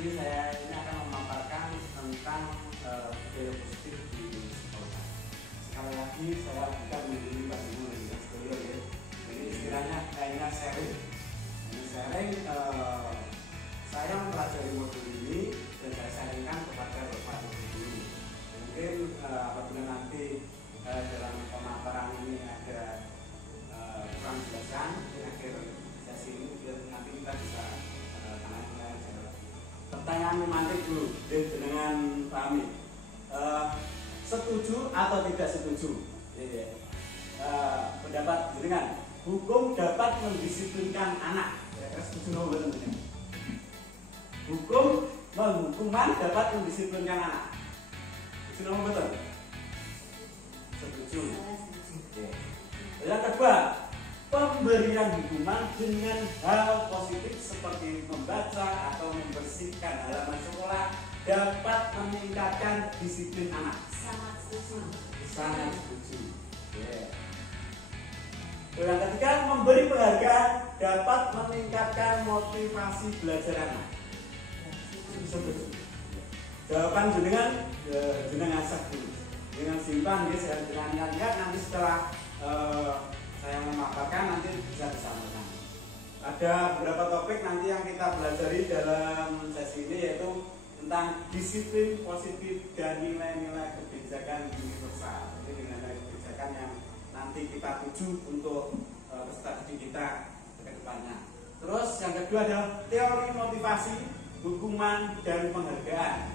Jadi saya ini akan memaparkan tentang budaya positif di sekolah. Sekali lagi saya bukan menjadi Pak Guru ya, studio ya. Jadi istilahnya kayaknya sharing. Ini sharing saya mempelajari modul ini dan saya sharingkan kepada Bapak Ibu guru. Mungkin apabila nanti dalam pemaparan ini ada kurang jelasan di akhir sesi ini, nanti kita bisa pertanyaan memantik dulu dengan Pak Amin. Setuju atau tidak setuju? Pendapat dengan hukum dapat mendisiplinkan anak. Setuju atau tidak? Hukuman dapat mendisiplinkan anak. Setuju atau betul? Setuju. Yang kedua, pemberian hukuman dengan hal positif seperti membaca atau membersihkan halaman sekolah dapat meningkatkan disiplin anak. Sangat setuju. Sangat setuju. Yang ketiga, memberi penghargaan dapat meningkatkan motivasi belajar anak. Setuju. Jawaban jenengan sak dulu. Dengan simpan saya dengan lihat nanti setelah saya memaparkan nanti bisa disampaikan. Ada beberapa topik nanti yang kita pelajari dalam sesi ini, yaitu tentang disiplin positif dan nilai-nilai kebijakan universal. Jadi nilai-nilai kebijakan yang nanti kita tuju untuk peserta didik kita ke depannya. Terus yang kedua adalah teori motivasi, hukuman dan penghargaan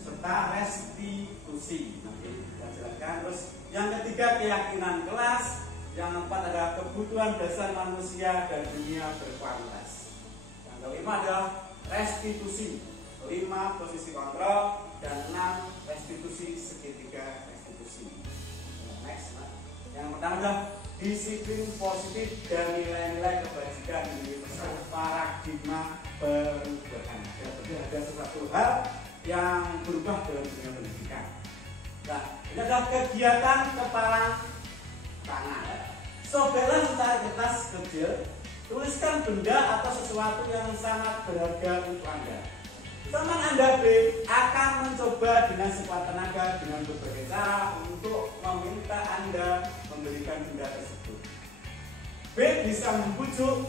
serta restitusi. Nanti kita jelaskan. Terus yang ketiga keyakinan kelas. Yang keempat adalah kebutuhan dasar manusia dan dunia berkualitas. Yang kelima adalah restitusi, 5 posisi kontrol dan 6 restitusi segitiga restitusi. Next, yang pertama adalah disiplin positif dan nilai-nilai kebajikan universal, paradigma perubahan. Jadi ada sesuatu hal yang berubah dalam dunia pendidikan. Nah, ini adalah kegiatan kepala tangan. Sobeklah secara kertas kecil, tuliskan benda atau sesuatu yang sangat berharga untuk Anda. Teman Anda B akan mencoba dengan sekuat tenaga dengan berbagai cara untuk meminta Anda memberikan benda tersebut. B bisa membujuk,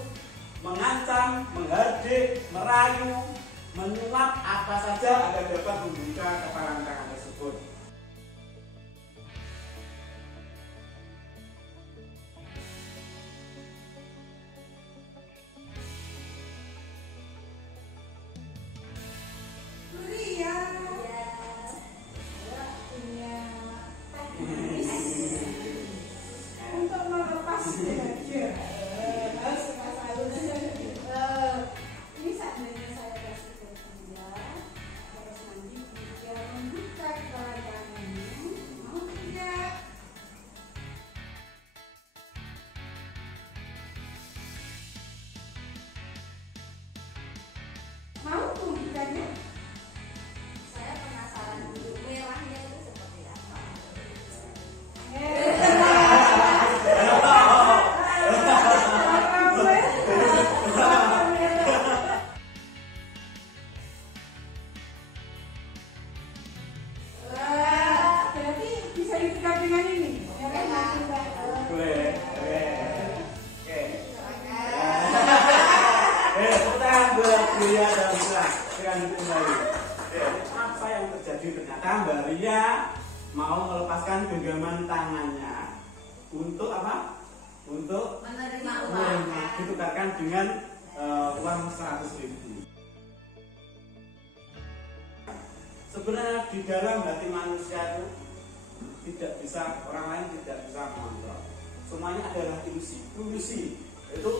mengancam, menghardik, merayu, menyulap apa saja agar dapat membuka kepalan tangan tersebut. Mau tunjukkannya? Saya penasaran dulu merahnya itu seperti apa. Berarti bisa ditukar dengan ini. Boleh. Ria dan Ria dengan kembali. Apa yang terjadi? Ternyata Mbak Ria mau melepaskan genggaman tangannya untuk apa? Untuk menerima uang. Ditukarkan dengan uang 100.000. Sebenarnya di dalam hati manusia itu tidak bisa, orang lain tidak bisa mengontrol. Semuanya adalah ilusi. Ilusi itu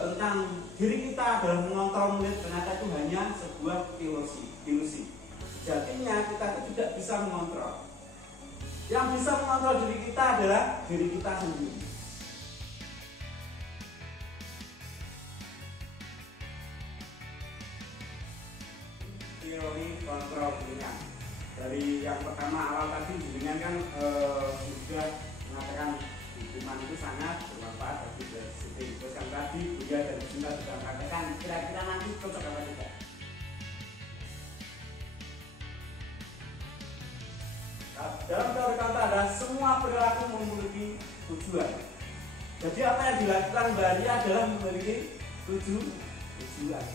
tentang diri kita adalah mengontrol mulut, ternyata itu hanya sebuah ilusi. Sejatinya kita itu tidak bisa mengontrol. Yang bisa mengontrol diri kita adalah diri kita sendiri. Teori kontrol pilihan. Dari yang pertama awal tadi jenengan kan sudah mengatakan hukuman itu sangat bermanfaat bagi disiplin. Terus yang tadi Buya dan Cinta sudah mengatakan kira-kira nanti cocok apa tidak? Nah, dalam teori kontra adalah semua perilaku memiliki tujuan. Jadi apa yang dilakukan Mbak Ria adalah memiliki tujuan.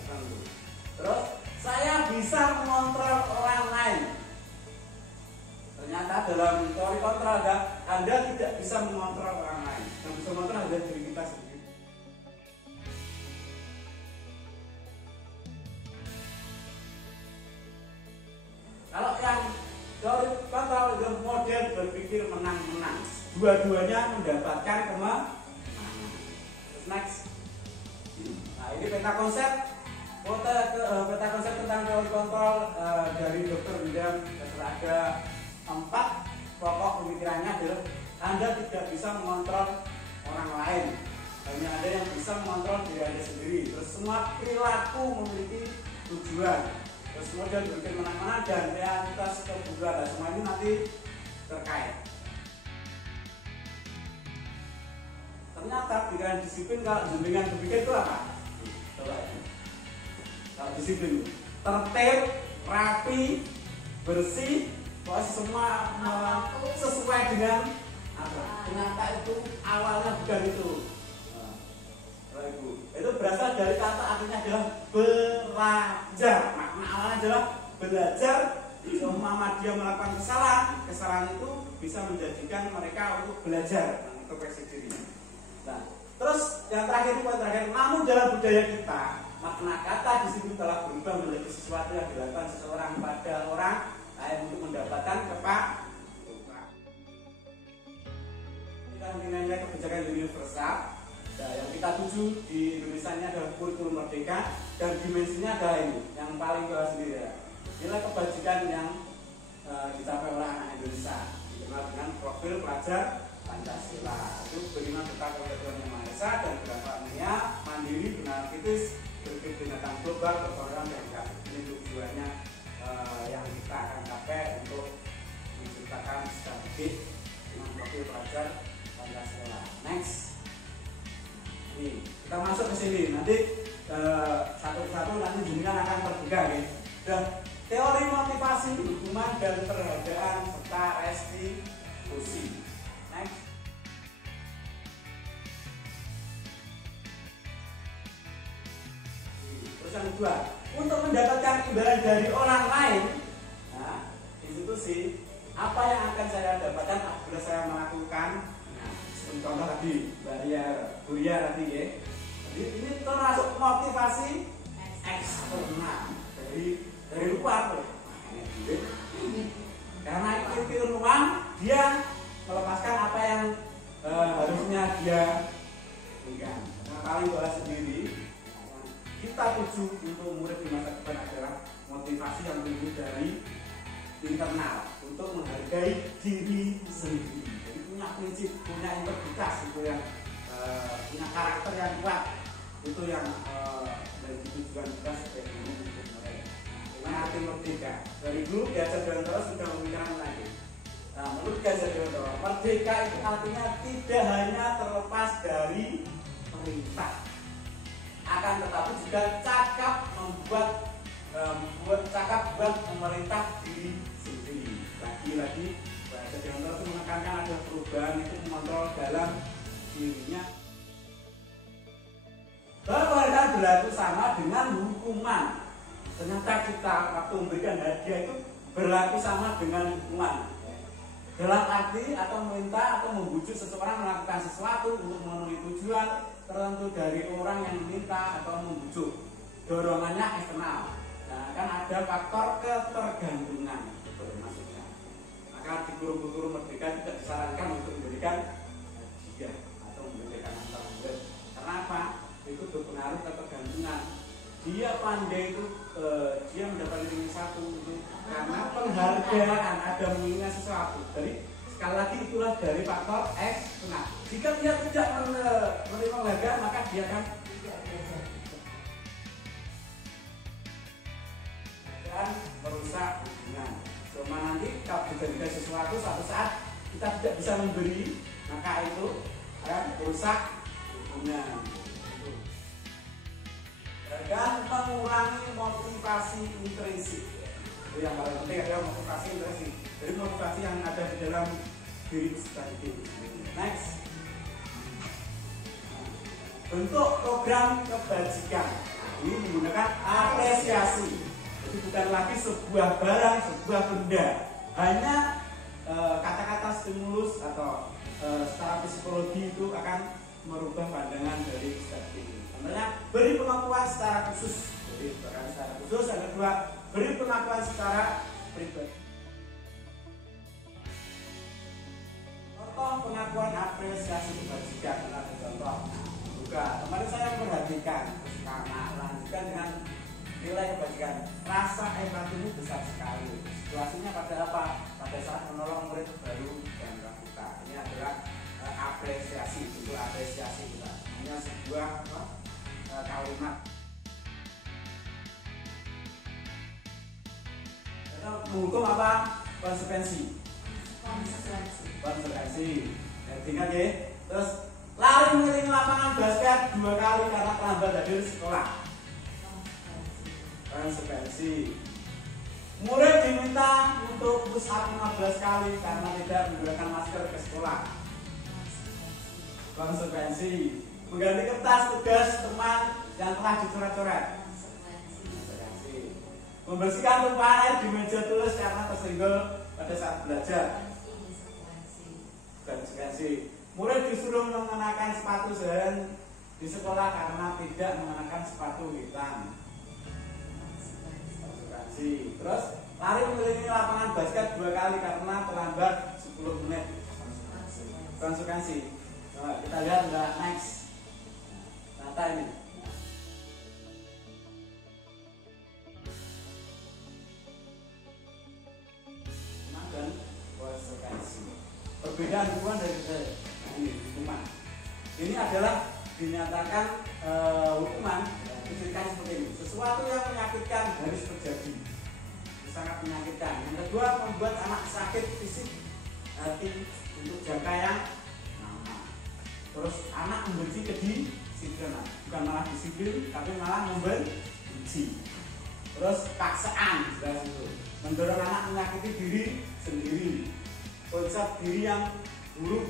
Terus saya bisa mengontrol orang lain. Ternyata dalam teori kontra Anda tidak bisa mengontrol orang lain. Yang bisa mengontrol adalah diri kita sendiri. Kalau yang teori kontra adalah model berpikir menang-menang. Dua-duanya mendapatkan kemenangan. Terus next. Nah, ini peta konsep. Peta konsep tentang teori kontrol dari Dr. William. Ada 4 pokok pemikirannya adalah Anda tidak bisa mengontrol orang lain, hanya Anda yang bisa mengontrol diri Anda sendiri. Terus semua perilaku memiliki tujuan. Terus model berpikir menang-menang dan realitas kebutuhan. Nah, semua ini nanti terkait. Ternyata pikiran disiplin kalau jenengan berpikir itu apa? Coba ini. Kalau disiplin tertib, rapi, bersih, pokoknya semua sesuai dengan apa? Ternyata itu awalnya bukan itu. Nah, itu berasal dari kata artinya adalah belajar. Makna awalnya adalah belajar. Selama dia melakukan kesalahan itu bisa menjadikan mereka untuk belajar introspeksi diri. Nah, terus yang terakhir, poin terakhir, namun dalam budaya kita makna kata disiplin telah berubah menjadi sesuatu yang dilakukan seseorang pada orang lain untuk mendapatkan kepatuhan. Ini nilai kebijakan universal. Nah, yang kita tuju di Indonesia ini adalah kurikulum merdeka dan dimensinya adalah ini, yang paling bawah sendiri ya. Nilai kebajikan yang dicapai oleh anak Indonesia dikenal dengan profil pelajar Pancasila. Itu bagaimana tentang Tuhan Yang Maha Esa dan beragama mandiri, benar kritis, berpikir binatang global, bertoleran dan kasih. Ini tujuannya yang kita akan capai untuk menciptakan strategi dengan profil pelajar Pancasila. Next, ini kita masuk ke sini. Nanti satu-satu nanti jenengan akan terbuka ya. Dan teori motivasi, hukuman dan perhargaan serta restitusi. Next. Terus yang kedua, untuk mendapatkan imbalan dari orang lain, nah, institusi, apa yang akan saya dapatkan apabila saya melakukan, nah, contoh tadi, Buria tadi ya. Jadi ini termasuk motivasi eksternal dari luar, karena itu ruang dia melepaskan apa yang harusnya dia berikan. Nah, paling bawah sendiri kita tuju untuk murid di masa depan adalah motivasi yang timbul dari internal untuk menghargai diri sendiri. Jadi punya prinsip, punya integritas itu yang punya karakter yang kuat, itu yang dari tujuan kita sebagai guru untuk mereka. Dengan arti merdeka dari dulu Gajah Dewantara sudah memikirkan lagi. Nah, menurut Gajah Dewantara, merdeka itu artinya tidak hanya terlepas dari perintah, akan tetapi juga cakap buat memerintah diri sendiri. Lagi-lagi Gajah Dewantara itu menekankan ada perubahan itu mengontrol dalam dirinya. Bahwa penghargaan berlaku sama dengan hukuman. Ternyata kita waktu memberikan hadiah itu berlaku sama dengan hukuman. Dalam arti atau meminta atau membujuk seseorang melakukan sesuatu untuk memenuhi tujuan tertentu dari orang yang meminta atau membujuk. Dorongannya eksternal. Nah, kan ada faktor ketergantungan, itu maksudnya. Maka di guru-guru merdeka tidak disarankan untuk memberikan hadiah atau memberikan antar murid. Karena apa? Itu berpengaruh ketergantungan. Dia pandai itu dia mendapat nilai 1 itu karena penghargaan, ada mengingat sesuatu. Jadi sekali lagi itulah dari faktor eksternal. Jika dia tidak menerima penghargaan, maka dia akan tidak belajar. Dan merusak hubungan. Cuma nanti kalau dijadikan sesuatu suatu saat kita tidak bisa memberi, maka itu akan merusak hubungan. Dan mengurangi motivasi intrinsik. Itu yang paling penting adalah motivasi intrinsik. dari motivasi yang ada di dalam diri kita itu. Next, bentuk program kebajikan ini menggunakan apresiasi. Jadi bukan lagi sebuah barang, sebuah benda, hanya kata-kata stimulus atau secara psikologi itu akan merubah pandangan dari seperti ini. Contohnya, beri pengakuan secara khusus. Jadi secara khusus. Yang kedua, beri pengakuan secara pribadi. Contoh pengakuan apresiasi kebajikan. Ada contoh. Juga kemarin saya perhatikan, karena lanjutkan dengan nilai kebajikan. Rasa empati ini besar sekali. Situasinya pada apa? Pada saat menolong murid baru dan pramuka. Ini adalah apresiasi, itu apresiasi kita. Hanya sebuah kalimat. Kita menghukum apa? Konsekuensi. Konsekuensi. Ingat ya. Terus lari mengelilingi lapangan basket 2 kali karena terlambat hadir sekolah. Konsekuensi. Murid diminta untuk push up 15 kali karena tidak menggunakan masker ke sekolah. Konsekuensi. Mengganti kertas tugas teman yang telah dicoret-coret. Konsekuensi. Membersihkan tumpahan air di meja tulis karena tersenggol pada saat belajar. Konsekuensi. Murid disuruh mengenakan sepatu seharian di sekolah karena tidak mengenakan sepatu hitam. Konsekuensi. Terus lari mengelilingi lapangan basket 2 kali karena terlambat 10 menit. Konsekuensi. Coba kita lihat enggak next. Data ini. Dan konsekuensi. Perbedaan hukuman dari ini hukuman. Ini adalah dinyatakan hukuman disebutkan seperti ini. Sesuatu yang menyakitkan harus terjadi. Sangat menyakitkan. Yang kedua, membuat anak sakit fisik, hati untuk jangka yang lama. Terus anak membenci kedisiplinan, bukan malah disiplin, tapi malah membenci. Terus paksaan, jelas itu. Mendorong anak menyakiti diri sendiri. Konsep diri yang buruk,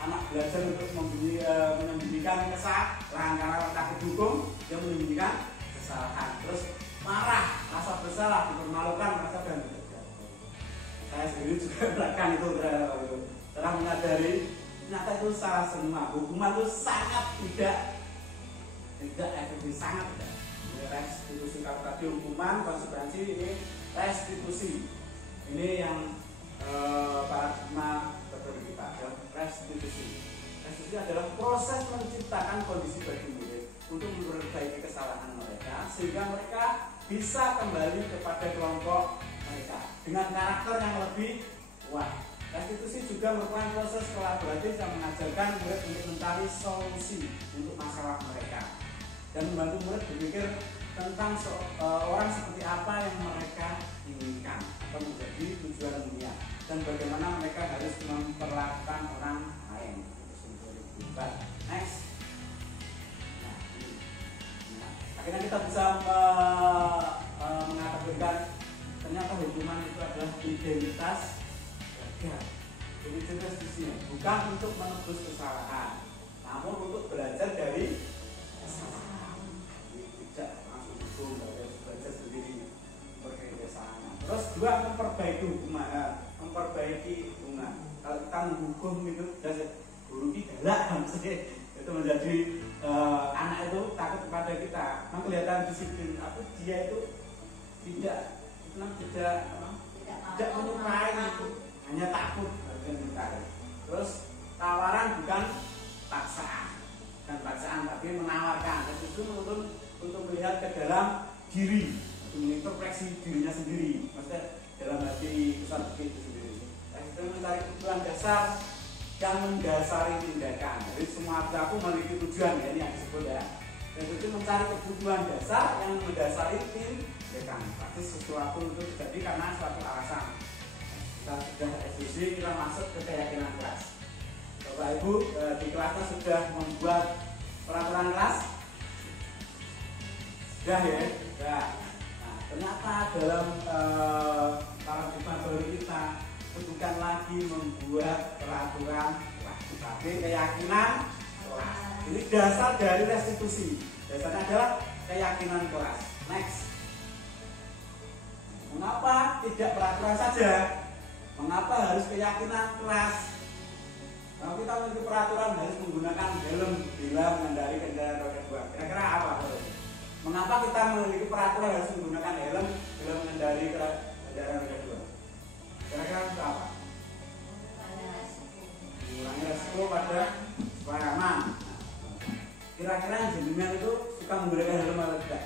anak belajar untuk menyembunyikan kesalahan karena takut hukum, dia menyembunyikan kesalahan. Terus marah, rasa bersalah, dipermalukan, merasa dan tidak. Saya sendiri juga melakukan itu. Setelah menyadari ternyata itu salah semua. Hukuman itu sangat tidak efektif, sangat tidak. Restitusi, kalau tadi hukuman, konsekuensi, ini restitusi. Ini yang paradigma terbaru kita adalah restitusi. Restitusi adalah proses menciptakan kondisi bagi murid untuk memperbaiki kesalahan mereka sehingga mereka bisa kembali kepada kelompok mereka dengan karakter yang lebih kuat. Restitusi juga merupakan proses kolaboratif yang mengajarkan murid untuk mencari solusi untuk masalah mereka dan membantu murid berpikir tentang orang seperti apa yang mereka inginkan atau menjadi tujuan dunia dan bagaimana mereka harus memperlakukan orang lain. Next. Akhirnya kita bisa mengatakan ternyata hukuman itu adalah identitas belajar. Identitas di sini bukan untuk menebus kesalahan, namun untuk belajar dari kesalahan. Tidak langsung hukum, belajar sendiri berbagai kesalahan. Terus dua, memperbaiki hubungan. Kalau kita menghukum itu, guru kita galak, itu menjadi anak itu takut kepada kita. Memang kelihatan disiplin, tapi dia itu tidak menyukai itu, hanya takut dan menyukai. Terus tawaran bukan paksaan, tapi menawarkan. Dan itu untuk melihat ke dalam diri, untuk mengintrospeksi dirinya sendiri, maksudnya dalam hati besar itu sendiri. Dan itu mencari kebutuhan dasar yang mendasari tindakan. Jadi semua perilaku memiliki tujuan, ya, ini yang disebut ya. Dan itu mencari kebutuhan dasar yang mendasari tindakan. Pasti sesuatu itu terjadi karena suatu alasan. Kita sudah eksekusi, kita masuk ke keyakinan kelas. Bapak Ibu di kelasnya sudah membuat peraturan kelas? Sudah ya? Sudah. Nah, ternyata dalam paradigma baru kita bukan lagi membuat peraturan kelas, tapi keyakinan kelas. Ini dasar dari restitusi. Dasarnya adalah keyakinan kelas. Next. Mengapa tidak peraturan saja? Mengapa harus keyakinan kelas? Kalau kita memiliki peraturan harus menggunakan helm bila mengendari kendaraan roda 2. Kira-kira apa? Mengapa kita memiliki peraturan harus menggunakan helm bila mengendari kendaraan roda 2? Kira-kira itu apa? Mengurangi resiko pada keselamatan. Kira-kira yang jenengan itu suka menggunakan helm atau tidak?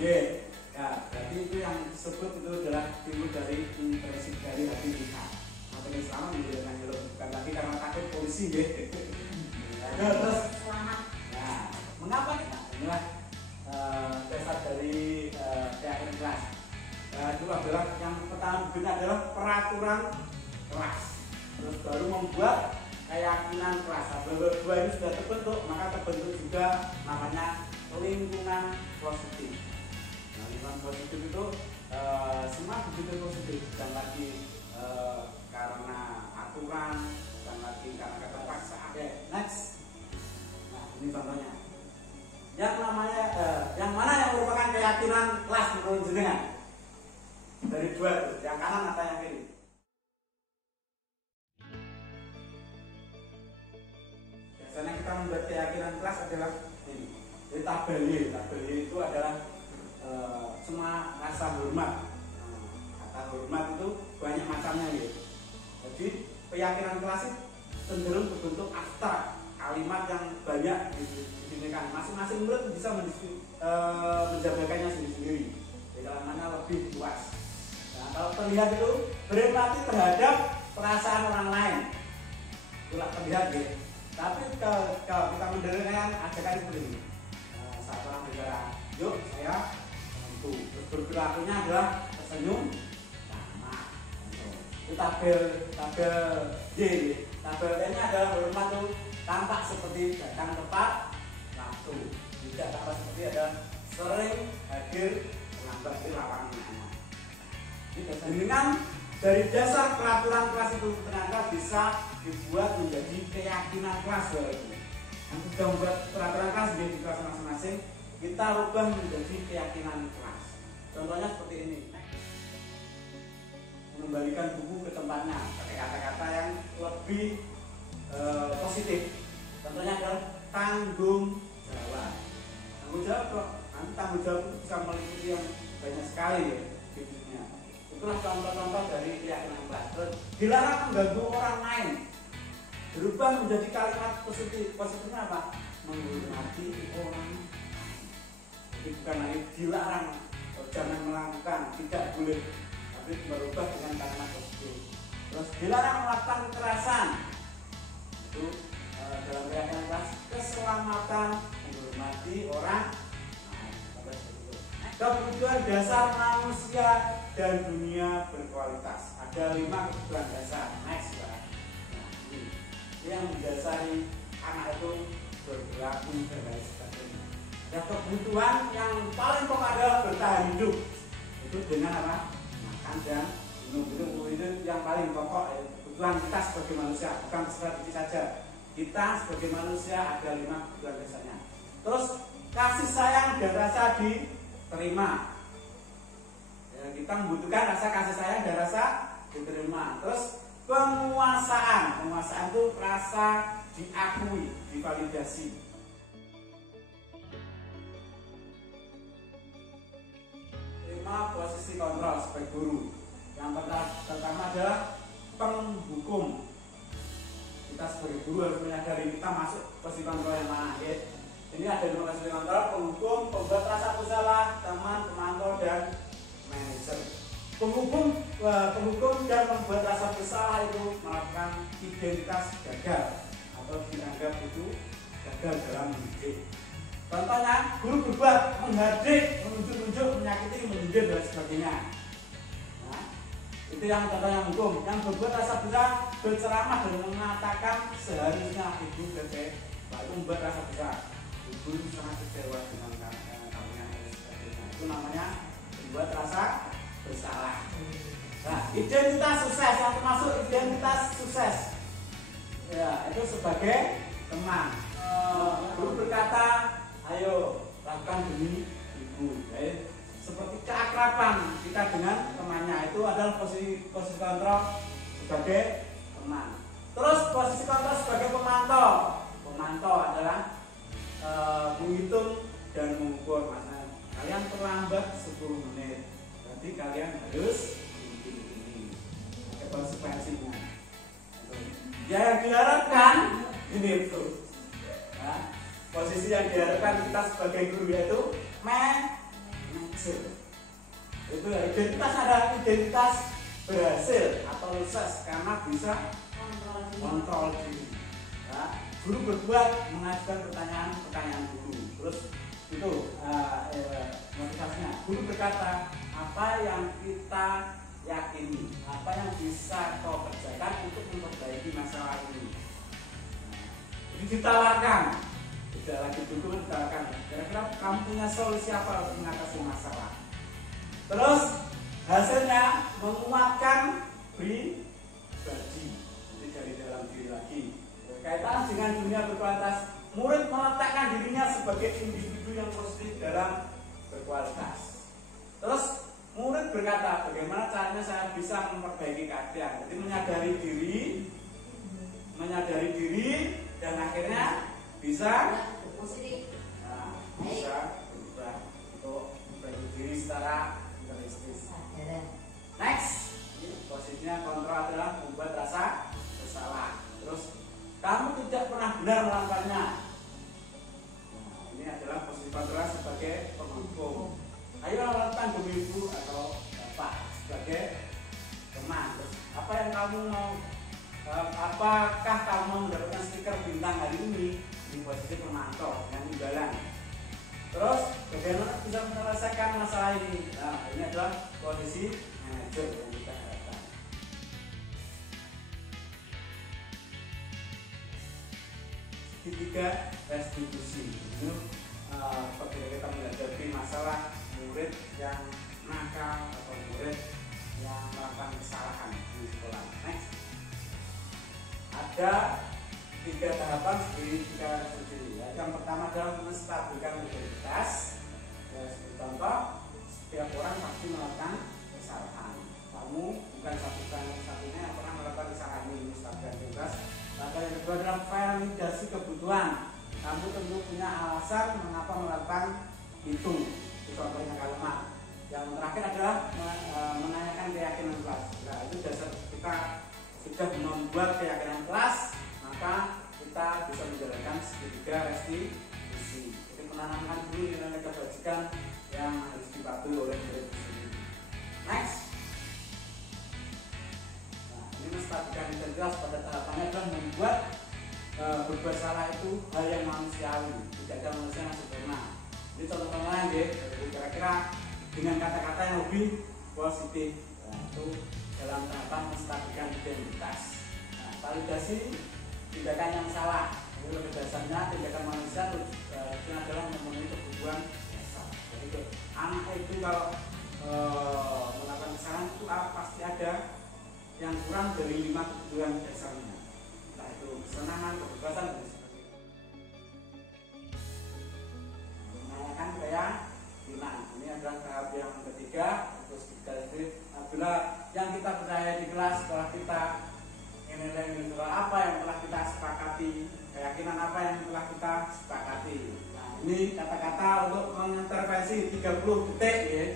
Ya, berarti itu yang disebut itu adalah timbul dari prinsip dari hati kita. Makanya selama menggunakan helm bukan lagi karena takut polisi, ya. Terus, nah, mengapa kita? Inilah dasar dari keyakinan kelas. Itu adalah yang pertama adalah peraturan kelas. Terus baru membuat keyakinan kelas. Apabila dua ini sudah terbentuk, maka terbentuk juga namanya lingkungan positif. Nah, lingkungan positif itu semua begitu positif, bukan lagi karena aturan, bukan lagi karena kata paksa. Oke, next. Nah, ini contohnya. Yang mana yang merupakan keyakinan kelas menurut jenengan? Dari dua itu, yang kanan atau yang kiri? Biasanya kita membuat keyakinan kelas adalah ini. Jadi tabel itu adalah semua rasa hormat. Kata hormat itu banyak macamnya ya. Jadi keyakinan klasik cenderung berbentuk abstrak, kalimat yang banyak disinikan. Masing-masing murid bisa menjabarkannya sendiri-sendiri. Di kalangannya lebih luas. Nah, kalau terlihat itu berempati terhadap perasaan orang lain. Itulah terlihat ya. Tapi kalau kita mendengarkan ajakan seperti ini. Saat orang bicara, yuk saya bantu. Terus berperilakunya adalah tersenyum, sama. Itu tabel D. Tabel D-nya adalah hormat itu tampak seperti datang tepat waktu. Tidak tampak seperti ada sering hadir mengambil di lapangan. Dengan dari dasar peraturan kelas itu ternyata bisa dibuat menjadi keyakinan kelas. Yang sudah membuat peraturan kelas di kelas masing-masing, kita rubah menjadi keyakinan kelas. Contohnya seperti ini. Mengembalikan buku ke tempatnya pakai kata-kata yang lebih positif. Contohnya adalah tanggung jawab. Tanggung jawab kok nanti tanggung jawab bisa meliputi yang banyak sekali ya di dunia. Itulah contoh-contoh dari keyakinan kelas. Dilarang mengganggu orang lain. Berubah menjadi kalimat positif. Positifnya apa? Menghormati orang lain. Jadi bukan lagi dilarang, jangan melakukan, tidak boleh, tapi berubah dengan kalimat positif. Terus dilarang melakukan kekerasan. Itu dalam keyakinan kelas keselamatan, menghormati orang lain. Kebutuhan dasar manusia dan dunia berkualitas. Ada 5 kebutuhan dasar. Next, Pak. Yang mendasari anak itu berperilaku dan lain sebagainya. Dan kebutuhan yang paling pokok adalah bertahan hidup. Itu dengan apa? Makan dan minum. Itu yang paling pokok ya. Kebutuhan kita sebagai manusia, bukan strategi saja. Kita sebagai manusia ada 5 kebutuhan dasarnya. Terus kasih sayang dan rasa diterima. Ya, kita membutuhkan rasa kasih sayang dan rasa diterima. Terus penguasaan itu rasa diakui, divalidasi. 5 posisi kontrol sebagai guru. Yang pertama adalah penghukum. Kita sebagai guru harus menyadari kita masuk posisi kontrol yang mana ya. Ini ada 5 posisi kontrol: penghukum, pembuat rasa bersalah, teman, pemantau, dan manajer. Penghukum dan membuat rasa bersalah itu melakukan identitas gagal atau dianggap itu gagal dalam mendidik. Contohnya, guru berbuat menghardik, menunjuk-nunjuk, menyakiti, menyindir dan sebagainya. Nah, itu yang contoh yang hukum. Yang berbuat rasa bersalah, berceramah dan mengatakan seharusnya ibu bebek, itu membuat rasa bersalah. Ibu sangat kecewa dengan kamu yang sebagainya. Itu namanya membuat rasa bersalah. Nah, identitas sukses yang termasuk identitas sukses, ya itu sebagai teman. Guru berkata, ayo lakukan demi ibu. Seperti keakraban kita dengan temannya itu adalah posisi kontrol sebagai teman. Terus posisi kontrol sebagai pemantau. Pemantau adalah menghitung dan mengukur. Masa kalian terlambat 10 menit, berarti kalian harus ini konsekuensinya. Ya, yang diharapkan ini itu. Nah, posisi yang diharapkan kita sebagai guru yaitu manajer. Itu identitas adalah identitas berhasil atau sukses karena bisa kontrol diri. Ya, guru berbuat mengajukan pertanyaan guru. Terus itu motivasinya. Guru berkata, apa yang kita yakini, apa yang bisa kau kerjakan untuk memperbaiki masalah ini. Jadi ditawarkan, tidak lagi dulu ditawarkan. Kira-kira kamu punya solusi apa untuk mengatasi masalah? Terus hasilnya menguatkan pribadi, jadi dari dalam diri lagi. Berkaitan dengan dunia berkualitas, murid meletakkan dirinya sebagai individu yang positif dalam berkualitas. Terus murid berkata, bagaimana caranya saya bisa memperbaiki keadaan? Jadi menyadari diri dan akhirnya bisa bisa berubah untuk memperbaiki diri secara realistis. Next, posisinya kontrol adalah membuat rasa bersalah. Terus kamu tidak pernah benar melakukannya. Nah, ini adalah posisi kontrol sebagai penghukum. Ayo lakukan demi ibu atau bapak sebagai teman. Terus, apa yang kamu mau? Apakah kamu mendapatkan stiker bintang hari ini? Ini posisi pemantau dengan imbalan. Terus bagaimana bisa menyelesaikan masalah ini? Nah, ini adalah posisi manajer yang kita harapkan. Ketiga, restitusi. Ini ketika kita menghadapi masalah murid yang nakal atau murid yang melakukan kesalahan di sekolah. Next, ada 3 tahapan seperti 3 restitusi. Yang pertama adalah menstabilkan integritas. Seperti contoh, setiap orang pasti melakukan kesalahan. Kamu bukan satu-satunya yang pernah melakukan kesalahan ini. Menstabilkan integritas. Lalu yang kedua adalah validasi kebutuhan. Kamu tentu punya alasan mengapa melakukan itu. Contohnya kalimat. Yang terakhir adalah menanyakan keyakinan kelas. Nah, itu dasar kita sudah membuat keyakinan kelas, maka kita bisa menjalankan segitiga restitusi. Jadi menanamkan dulu nilai kebajikan yang harus dipatuhi oleh murid sendiri. Next. Nah, ini menstabilkan integritas pada tahapannya adalah membuat berbuat salah itu hal yang manusiawi, tidak ada manusia yang sempurna. Jadi contoh-contohnya ya, kira-kira dengan kata-kata yang lebih positif. Nah, itu dalam tahapan menstabilkan identitas. Nah, validasi tindakan yang salah. Jadi lebih dasarnya tindakan manusia itu adalah memenuhi kebutuhan dasar. Jadi anak itu kalau melakukan kesalahan itu pasti ada yang kurang dari 5 kebutuhan dasarnya. Entah itu kesenangan, kebebasan, dan sebagainya. Menanyakan keyakinan. Ini adalah tahap yang ketiga. Terus kita apabila yang kita percaya di kelas setelah kita nilai apa yang telah kita sepakati, keyakinan apa yang telah kita sepakati. Nah, ini kata-kata untuk mengintervensi 30 detik ya.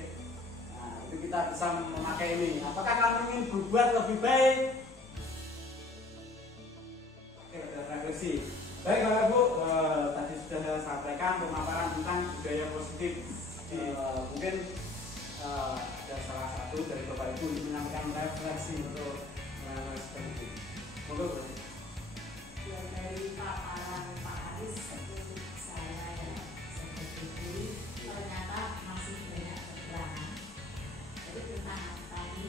Nah, itu kita bisa memakai ini. Apakah kamu ingin berbuat lebih baik? Oke, refleksi. Baik Bapak Ibu, tadi sudah saya sampaikan pemaparan tentang budaya positif. Mungkin ada salah satu dari Bapak Ibu yang menyampaikan refleksi untuk seperti itu. Monggo. Ya, dari paparan Pak Aris untuk saya ya seperti itu ternyata masih banyak kekurangan. Jadi tentang tadi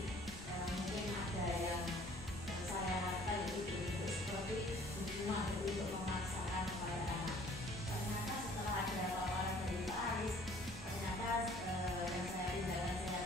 mungkin ada yang saya rasa itu seperti hukuman untuk memaksakan kepada anak. Ternyata setelah ada paparan dari Pak Aris, ternyata yang saya tinggalkan saya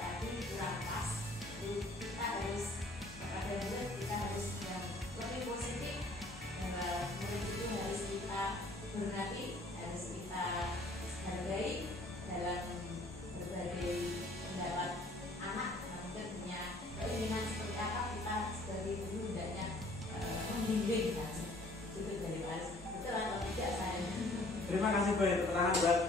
banyak keterangan buat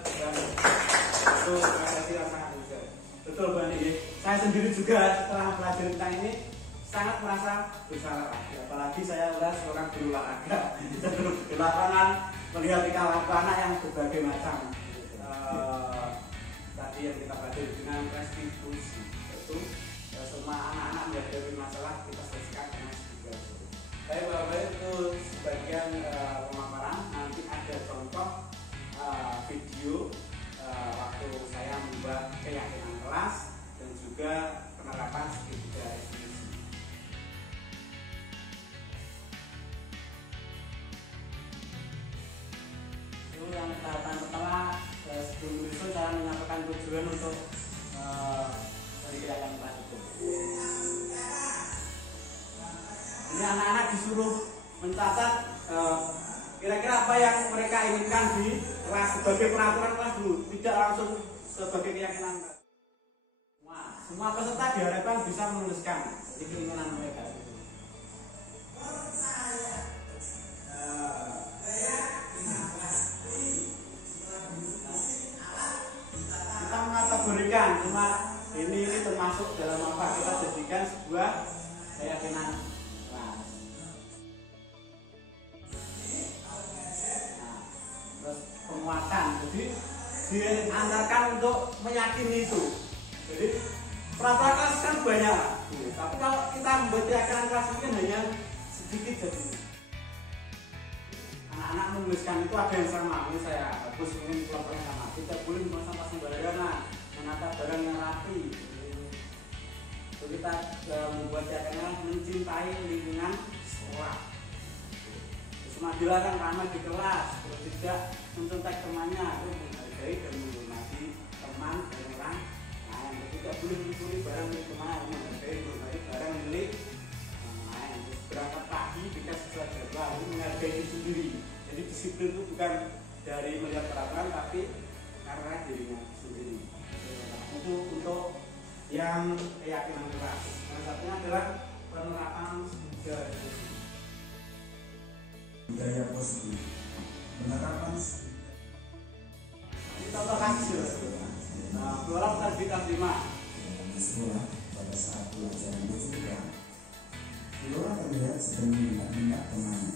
itu apresiasi yang sangat besar. Betul Bu Ani, saya sendiri juga setelah belajar tentang ini sangat merasa bersalah. Apalagi saya adalah seorang guru olahraga di lapangan melihat anak yang berbagai macam tadi yang kita pelajari dengan restitusi itu semua anak-anak menghadapi masalah kita selesaikan dengan juga. Baik Bapak itu sebagian pemaparan, nanti ada contoh video waktu saya membuat keyakinan kelas dan juga penerapan segitiga restitusi. Itu yang tahapan pertama. Sebelum itu saya menyampaikan tujuan untuk dari keyakinan kelas itu. Ini anak-anak disuruh mencatat kira-kira apa yang mereka inginkan di kelas sebagai peraturan kelas dulu, tidak langsung sebagai keyakinan kelas. Semua peserta diharapkan bisa menuliskan keinginan mereka. Kita mengategorikan, cuma ini termasuk dalam apa kita jadikan sebuah keyakinan kelas. Terus penguatan, jadi diantarkan untuk meyakini itu. Jadi peraturan kelas kan banyak, tapi kalau kita membuat keyakinan kelas mungkin hanya sedikit jadi. Anak-anak menuliskan itu ada yang sama, ini saya hapus mungkin kelompoknya sama. Tidak boleh membuang sampah sembarangan, menata barang yang rapi. Itu kita membuat keyakinan mencintai lingkungan sekolah. Semua dilarang ramai di kelas, terus tidak mencontek temannya, itu menghargai dan menghormati teman dan orang lain. Tidak boleh mencuri barang milik teman, menghargai barang milik lain. Berangkat pagi dikasih sesuai jadwal, menghargai diri sendiri. Jadi disiplin itu bukan dari melihat peraturan, tapi karena dirinya sendiri. Itu untuk yang keyakinan kelas. Yang satunya adalah penerapan segitiga restitusi. Budaya positif, penerapan Contoh kasus keluar tadi kelas 5 di sekolah pada saat pelajaran fisika. Keluar terlihat sedang minta temannya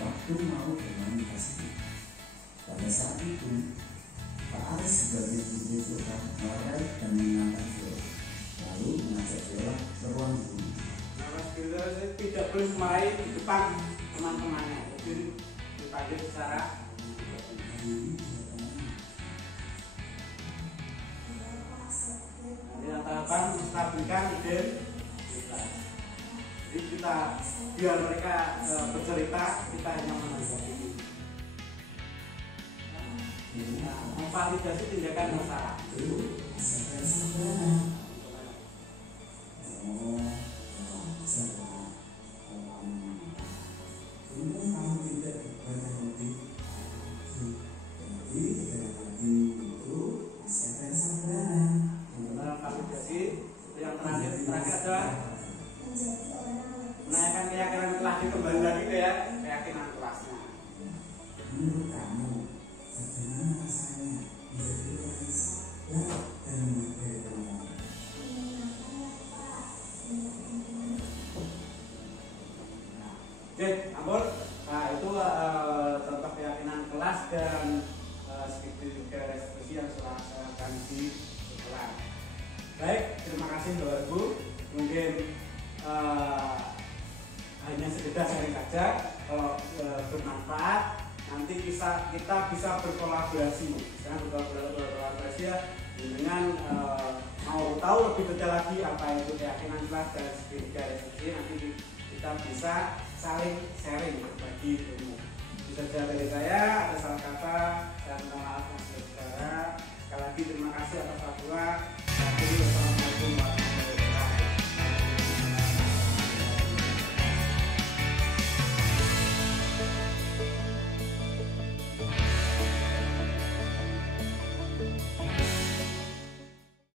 waktu mau bermain basket. Pada saat itu Pak Aris sebagai guru Viola melerai dan menyenangkan Viola, lalu mengajak Viola ke ruang guru. Tidak boleh memarahi di depan teman-temannya, jadi dipanggil secara tahapan menstabilkan identitas. Jadi kita biar mereka bercerita, kita hanya menanggapi. Memvalidasi tindakan masalah. Yang terakhir adalah menanyakan keyakinan kelas, kembali lagi ke keyakinan kelasnya. Menurut kamu, bagaimana rasanya menjadi orang yang dan menghargai orang? Oke, ampun. Nah itu contoh keyakinan kelas dan segitiga restitusi yang sudah saya lakukan di sekolah. Baik, terima kasih Bapak Ibu. Mungkin hanya sekedar sharing saja. Kalau bermanfaat, nanti kita bisa berkolaborasi. Sekarang berkolaborasi ya, dengan mau tahu lebih detail lagi apa itu keyakinan kelas dan segitiga restitusi. Nanti kita bisa saling sharing, berbagi ilmu. Bisa saja dari saya, ada salah kata, saya minta maaf yang saudara. Sekali lagi terima kasih atas waktunya. Assalamualaikum warahmatullahi wabarakatuh.